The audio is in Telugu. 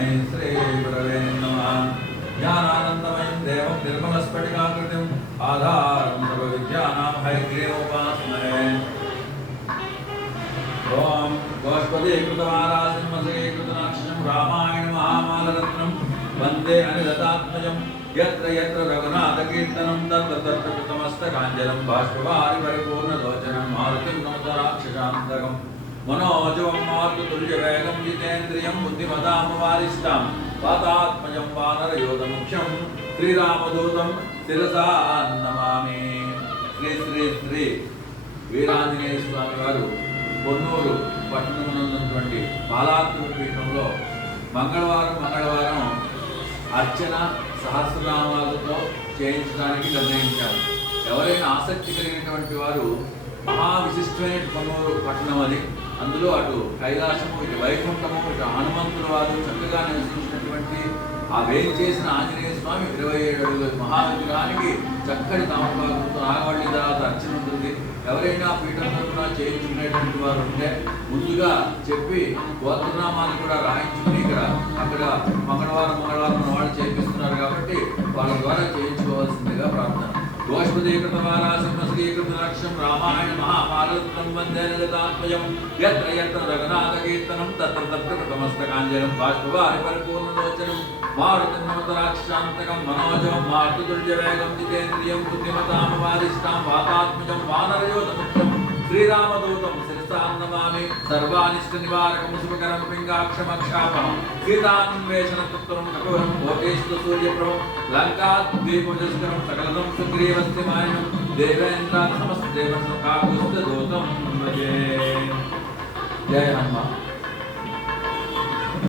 तस्मै श्रीगुरवे नमः। ज्ञानानन्दमयं देवं निर्मलस्फटिकाकृतिम् आधारं सर्वविद्यानां हयग्रीवोपास्महे। ॐ गोष्पदीकृतमालासिंहसीकृतनाक्षं रामायण महामालरत्नं वन्दे अनिलतात्मजं यत्र यत्र रघुनाथकीर्तनं तत्र तत्र कृतमस्तकाञ्जलं बाष्पवारि परिपूर्णलोचनं मारुतिं नमत राक्षसान्तकम् मनोजवं मारुततुल्यवेगं जितेन्द्रियं बुद्धिमतामवारिष्टां वातात्मजं वानरयोधमुख्यं श्रीरामदूतं शिरसा नमामि। श्री श्री श्री వీరాంజనేయ స్వామి వారు పొన్నూరు పట్టణంలోని బాలాత్మ పీఠంలో మంగళవారం అర్చన సహస్రనామాలతో చేయించడానికి నిర్ణయించారు. ఎవరైనా ఆసక్తి కలిగినటువంటి వారు మహా విశిష్టమైన పొన్నూరు పట్టణం అది. అందులో అటు కైలాసము, ఇటు వైకుంఠము, ఇటు హనుమంతుల వారు చక్కగా నివసించినటువంటి ఆ వేయించేసిన ఆంజనేయ స్వామి 27 అడుగుల మహావిగ్రహానికి చక్కటి తామపాకులతో నాగవల్లి తర్వాత అర్చన ఉంటుంది. ఎవరైనా పీఠంలో కూడా చేయించుకునేటువంటి వారు ఉంటే ముందుగా చెప్పి గోత్రనామాలు కూడా రాయించుకుని అక్కడ మంగళవారం వాళ్ళు చేపిస్తున్నారు కాబట్టి వాళ్ళ ద్వారా చేయించుకోవాల్సిందిగా ప్రార్థన. गोष्पदीकृतवारासिंहसीकृतलक्ष्यं रामायण महाभारतं वन्दे ललितात्मजं यत्र यत्र रघुनाथकीर्तनं तत्र तत्र कृतमस्तकाञ्जलिं बाष्पवारि परिपूर्णलोचनं मारुतिं नमत राक्षसान्तकं मनोजवं मारुततुल्यवेगं जितेन्द्रियं बुद्धिमतामवारिष्टां वातात्मजं वानरयोधमुख्यं श्रीरामदूतं शिरसा नमामि। सर्वानिष्टनिवारकं शुभकरं पिङ्गाक्षमक्षापहं सीतान्वेषणतत्परं कठोरं कोटेश्वरसूर्यप्रभं लङ्काद्वीपजस्करं सकलदं सुग्रीवस्तिमायनं देवेन्द्रात् समस्तदेवसकाकुस्तदूतं भजे। जय हनुमान।